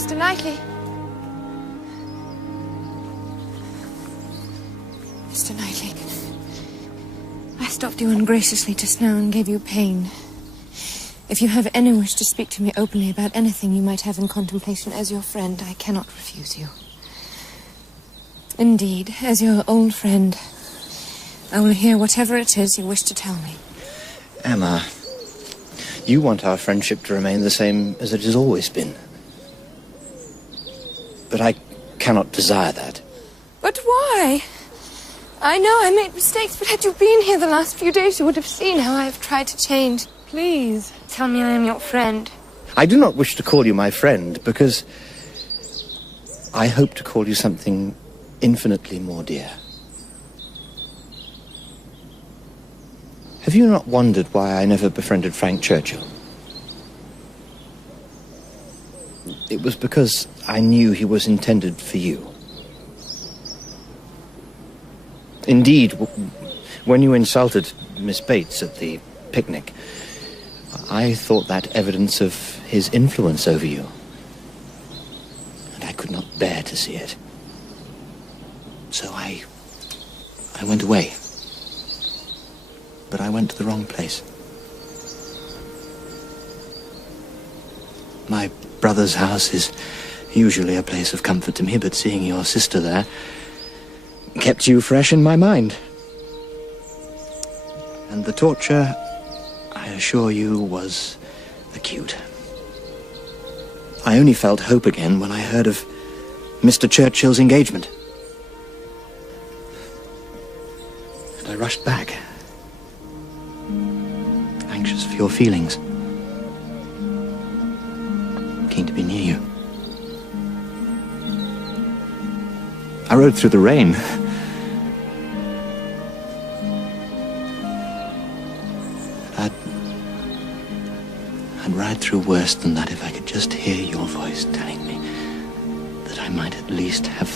Mr. Knightley. Mr. Knightley, I stopped you ungraciously just now and gave you pain. If you have any wish to speak to me openly about anything you might have in contemplation as your friend, I cannot refuse you. Indeed, as your old friend, I will hear whatever it is you wish to tell me. Emma, you want our friendship to remain the same as it has always been. But I cannot desire that. But why? I know I made mistakes, but had you been here the last few days, you would have seen how I have tried to change. Please, tell me I am your friend. I do not wish to call you my friend, because I hope to call you something infinitely more dear. Have you not wondered why I never befriended Frank Churchill? It was because I knew he was intended for you. Indeed, when you insulted Miss Bates at the picnic, I thought that evidence of his influence over you. And I could not bear to see it. So I went away. But I went to the wrong place. My brother's house is usually a place of comfort to me, but seeing your sister there kept you fresh in my mind. And the torture, I assure you, was acute. I only felt hope again when I heard of Mr. Churchill's engagement. And I rushed back, anxious for your feelings, keen to be near you. I rode through the rain. I'd ride through worse than that if I could just hear your voice telling me that I might at least have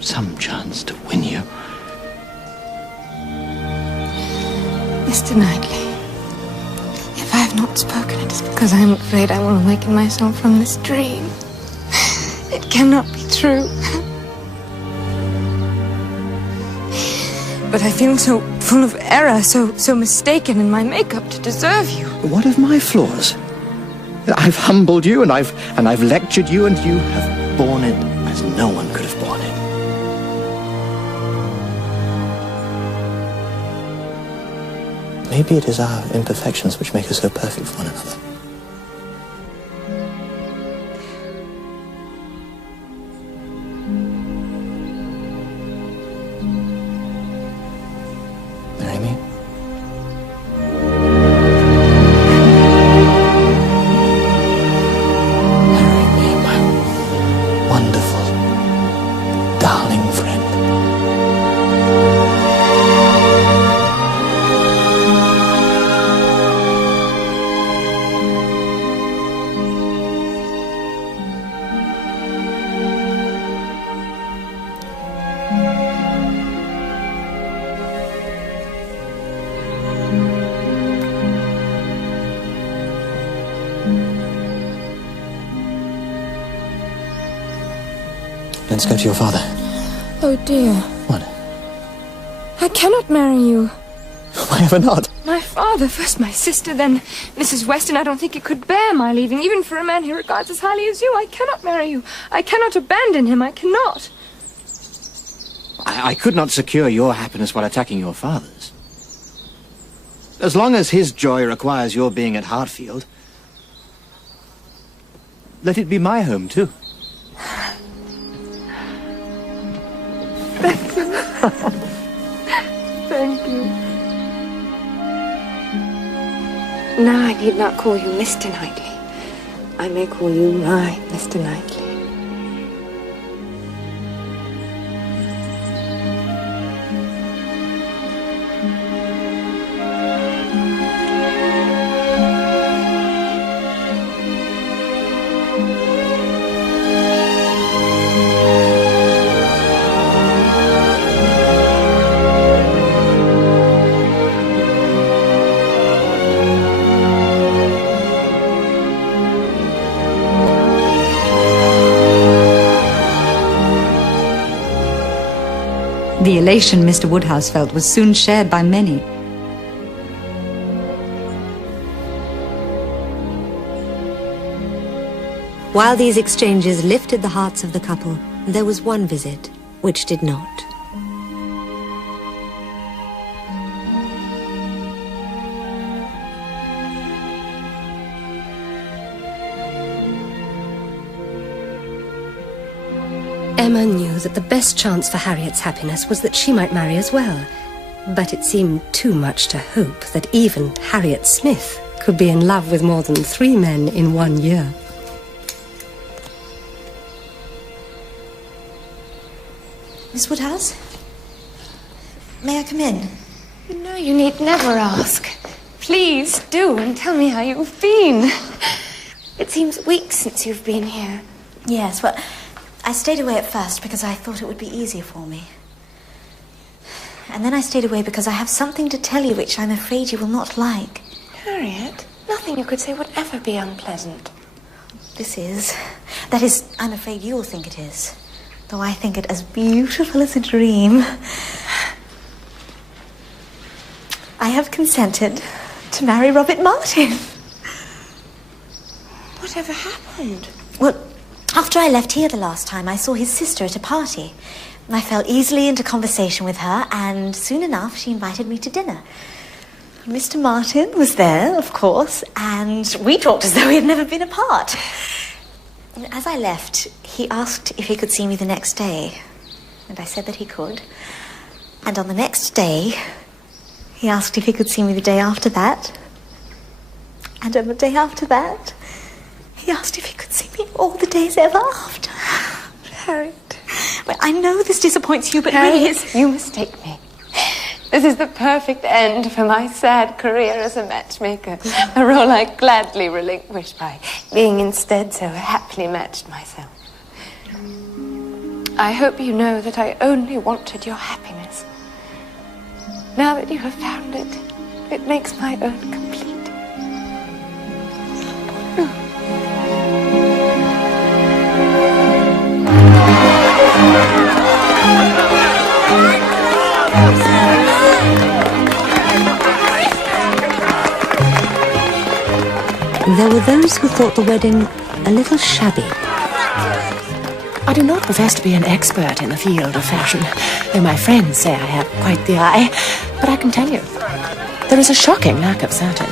some chance to win you. Mr. Knightley, if I have not spoken, it is because I am afraid I will awaken myself from this dream. It cannot be true. But I feel so full of error, so mistaken in my makeup to deserve you. What of my flaws? I've humbled you, and I've lectured you, and you have borne it as no one could have borne it. Maybe it is our imperfections which make us so perfect for one another. Marry me? Marry me, my wonderful, darling friend. Let's go to your father. Oh, dear. What? I cannot marry you. Why ever not? My father, first my sister, then Mrs. Weston. I don't think it could bear my leaving, even for a man he regards as highly as you. I cannot marry you. I cannot abandon him. I cannot. I could not secure your happiness while attacking your father's. As long as his joy requires your being at Hartfield, let it be my home, too. Thank you. Now I need not call you Mr. Knightley. I may call you my Mr. Knightley. elation Mr. Woodhouse felt was soon shared by many. While these exchanges lifted the hearts of the couple, there was one visit which did not. Emma knew that the best chance for Harriet's happiness was that she might marry as well. But it seemed too much to hope that even Harriet Smith could be in love with more than 3 men in 1 year. Miss Woodhouse? May I come in? No, you need never ask. Please do, and tell me how you've been. It seems weeks since you've been here. Yes, well, I stayed away at first because I thought it would be easier for me. And then I stayed away because I have something to tell you which I'm afraid you will not like. Harriet, nothing you could say would ever be unpleasant. This is. That is, I'm afraid you will think it is. Though I think it as beautiful as a dream. I have consented to marry Robert Martin. Whatever happened? Well, after I left here the last time, I saw his sister at a party. I fell easily into conversation with her, and soon enough she invited me to dinner. Mr. Martin was there, of course, and we talked as though we had never been apart. As I left, he asked if he could see me the next day, and I said that he could. And on the next day, he asked if he could see me the day after that. And on the day after that, he asked if he could see me all the days ever after. Harriet. Well, I know this disappoints you, but Harriet, really it's... you mistake me. This is the perfect end for my sad career as a matchmaker. A role I gladly relinquished by being instead so happily matched myself. I hope you know that I only wanted your happiness. Now that you have found it, it makes my own complete. There were those who thought the wedding a little shabby. I do not profess to be an expert in the field of fashion, though my friends say I have quite the eye. But I can tell you, there is a shocking lack of satin.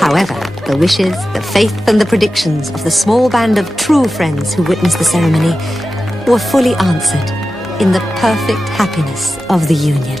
However, the wishes, the faith and the predictions of the small band of true friends who witnessed the ceremony were fully answered in the perfect happiness of the union.